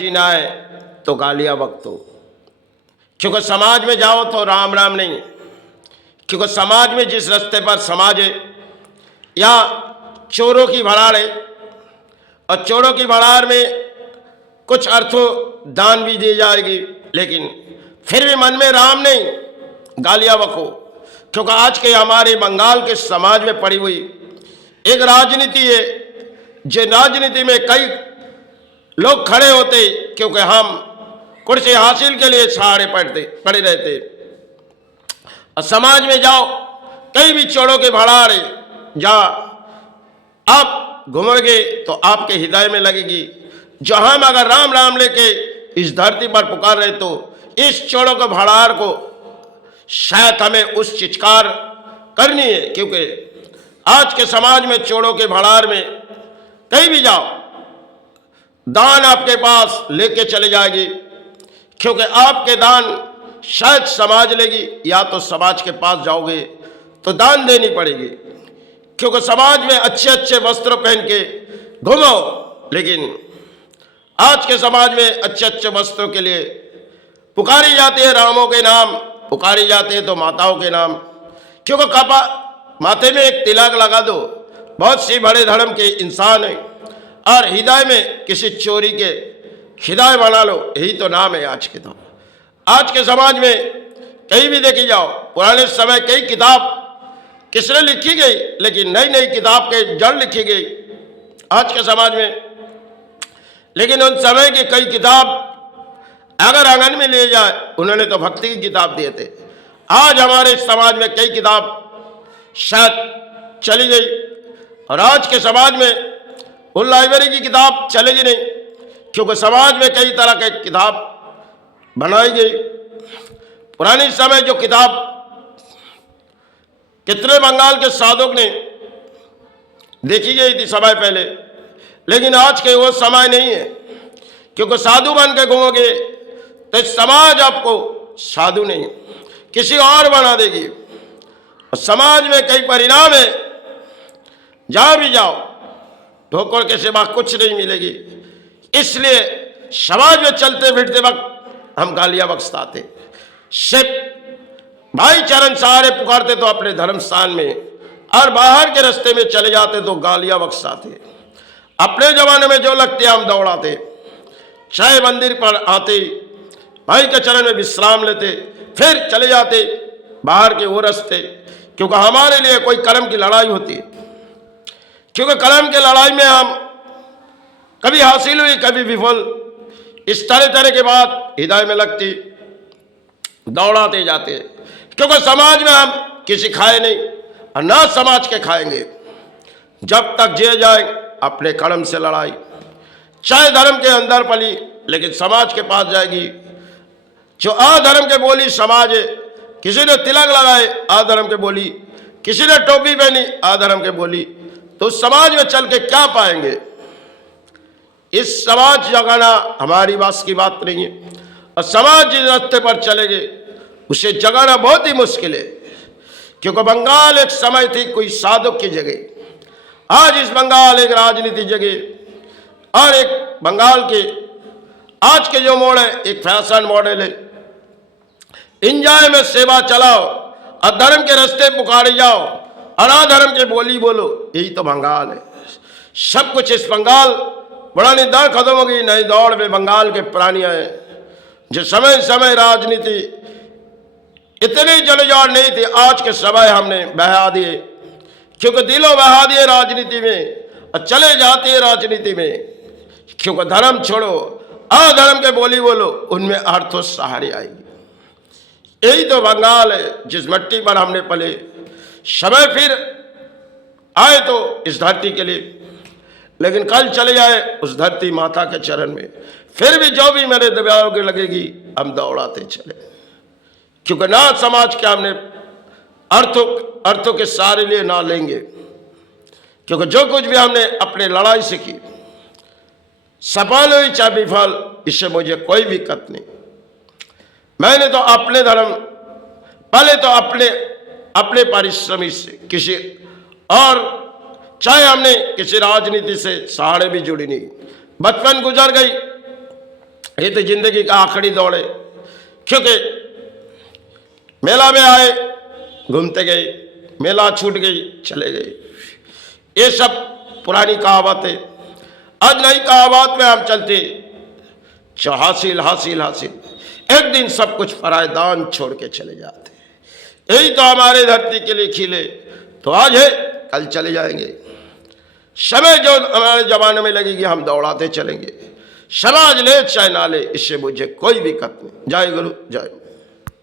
जीना है तो गालियां बकतो, क्योंकि समाज में जाओ तो राम राम नहीं, क्योंकि समाज में जिस रास्ते पर समाज है या चोरों की भड़ाड़ है, और चोरों की भड़ाड़ में कुछ अर्थों दान भी दी जाएगी, लेकिन फिर भी मन में राम नहीं, गालियां बको। क्योंकि आज के हमारे बंगाल के समाज में पड़ी हुई एक राजनीति है, जो राजनीति में कई लोग खड़े होते क्योंकि हम कुर्सी हासिल के लिए सहारे पड़े रहते, और समाज में जाओ कहीं भी चोरों के भड़ाड़ है, जहाँ आप घूमोगे तो आपके हृदय में लगेगी, जो हम अगर राम राम लेके इस धरती पर पुकार रहे तो इस चोरों के भड़ाड़ को शायद हमें उस चित्कार करनी है। क्योंकि आज के समाज में चोरों के भड़ाड़ में कहीं भी जाओ दान आपके पास लेके चले जाएगी, क्योंकि आपके दान शायद समाज लेगी, या तो समाज के पास जाओगे तो दान देनी पड़ेगी, क्योंकि समाज में अच्छे अच्छे वस्त्र पहन के घूमो, लेकिन आज के समाज में अच्छे अच्छे वस्त्रों के लिए पुकारी जाती है रामों के नाम, पुकारी जाते हैं तो माताओं के नाम, क्योंकि माथे में एक तिलक लगा दो, बहुत सी बड़े धर्म के इंसान हैं, और हृदय में किसी चोरी के हृदय बना लो, यही तो नाम है आज के। तो आज के समाज में कहीं भी देखी जाओ, पुराने समय कई किताब किसने लिखी गई, लेकिन नई नई किताब के जड़ लिखी गई आज के समाज में, लेकिन उन समय की कई किताब अगर आंगन में ले जाए, उन्होंने तो भक्ति की किताब दिए थे। आज हमारे समाज में कई किताब शायद चली गई, और आज के समाज में उन लाइब्रेरी की किताब चलेगी नहीं, क्योंकि समाज में कई तरह के किताब बनाई गई। पुराने समय जो किताब कितने बंगाल के साधक ने देखी गई थी समय पहले, लेकिन आज के वो समय नहीं है, क्योंकि साधु बन के घूमोगे तो समाज आपको साधु नहीं किसी और बना देगी, और समाज में कई परिणाम है, जहां भी जाओ ठोकर के सिवा कुछ नहीं मिलेगी। इसलिए समाज में चलते फिरते वक्त हम गालियां बख्शते, सिर्फ भाईचारन सहारे पुकारते तो अपने धर्म स्थान में, और बाहर के रास्ते में चले जाते तो गालियां बख्शते। अपने जमाने में जो लगते हम दौड़ाते, चाहे मंदिर पर आते भाई के चरण में विश्राम लेते, फिर चले जाते बाहर के वो रास्ते, क्योंकि हमारे लिए कोई कर्म की लड़ाई होती है, क्योंकि कर्म की लड़ाई में हम कभी हासिल हुई कभी विफल, इस तरह तरह के बात हृदय में लगती, दौड़ाते जाते, क्योंकि समाज में हम किसी खाए नहीं और ना समाज के खाएंगे। जब तक जिए जाए अपने कर्म से लड़ाई, चाहे धर्म के अंदर पली, लेकिन समाज के पास जाएगी। जो अधर्म के बोली समाज है, किसी ने तिलक लगाए अधर्म के बोली, किसी ने टोपी पहनी अधर्म के बोली, तो समाज में चल के क्या पाएंगे। इस समाज जगाना हमारी बात की बात नहीं है, और समाज जिस रास्ते पर चलेंगे उसे जगाना बहुत ही मुश्किल है, क्योंकि बंगाल एक समय थी कोई साधक की जगह, आज इस बंगाल एक राजनीति जगह, और एक बंगाल के आज के जो मोड़ है एक फैशन मॉडल है। इंजॉय में सेवा चलाओ, अधर्म के रास्ते पुकारे जाओ और अधर्म के बोली बोलो, यही तो बंगाल है। सब कुछ इस बंगाल पुरानी दौड़ खत्म हो गई, नई दौड़ में बंगाल के प्राणियां हैं, जो समय समय राजनीति इतनी जलजोड़ नहीं थी, आज के समय हमने बहा दिए, क्योंकि दिलों बहा दिए राजनीति में, और चले जाते हैं राजनीति में, क्योंकि धर्म छोड़ो अधर्म के बोली बोलो, उनमें अर्थों सहारे आएगी। यही तो बंगाल है जिस मिट्टी पर हमने पले। समय फिर आए तो इस धरती के लिए, लेकिन कल चले जाए उस धरती माता के चरण में, फिर भी जो भी मेरे दबाव के लगेगी हम दौड़ाते चले, क्योंकि ना समाज के हमने अर्थों के सहारे लिए ना लेंगे, क्योंकि जो कुछ भी हमने अपने लड़ाई से की, सफल हुई चाहे विफल, इससे मुझे कोई दिक्कत नहीं। मैंने तो अपने धर्म पहले तो अपने परिश्रम से, किसी और चाहे हमने किसी राजनीति से सहारे भी जुड़ी नहीं। बचपन गुजर गई, ये तो जिंदगी का आखिरी दौड़ है, क्योंकि मेला में आए, घूमते गए, मेला छूट गई, चले गए। ये सब पुरानी कहावत है। आज नई कहावत में हम चलते, जो हासिल हासिल हासिल, एक दिन सब कुछ फरायदान छोड़ के चले जाते। यही तो हमारे धरती के लिए खिले, तो आज है, कल चले जाएंगे। समय जो हमारे जमाने में लगेगी हम दौड़ाते चलेंगे। समाज ले चाहे ना ले, इससे मुझे कोई दिक्कत नहीं। जय गुरु, जय गुरु।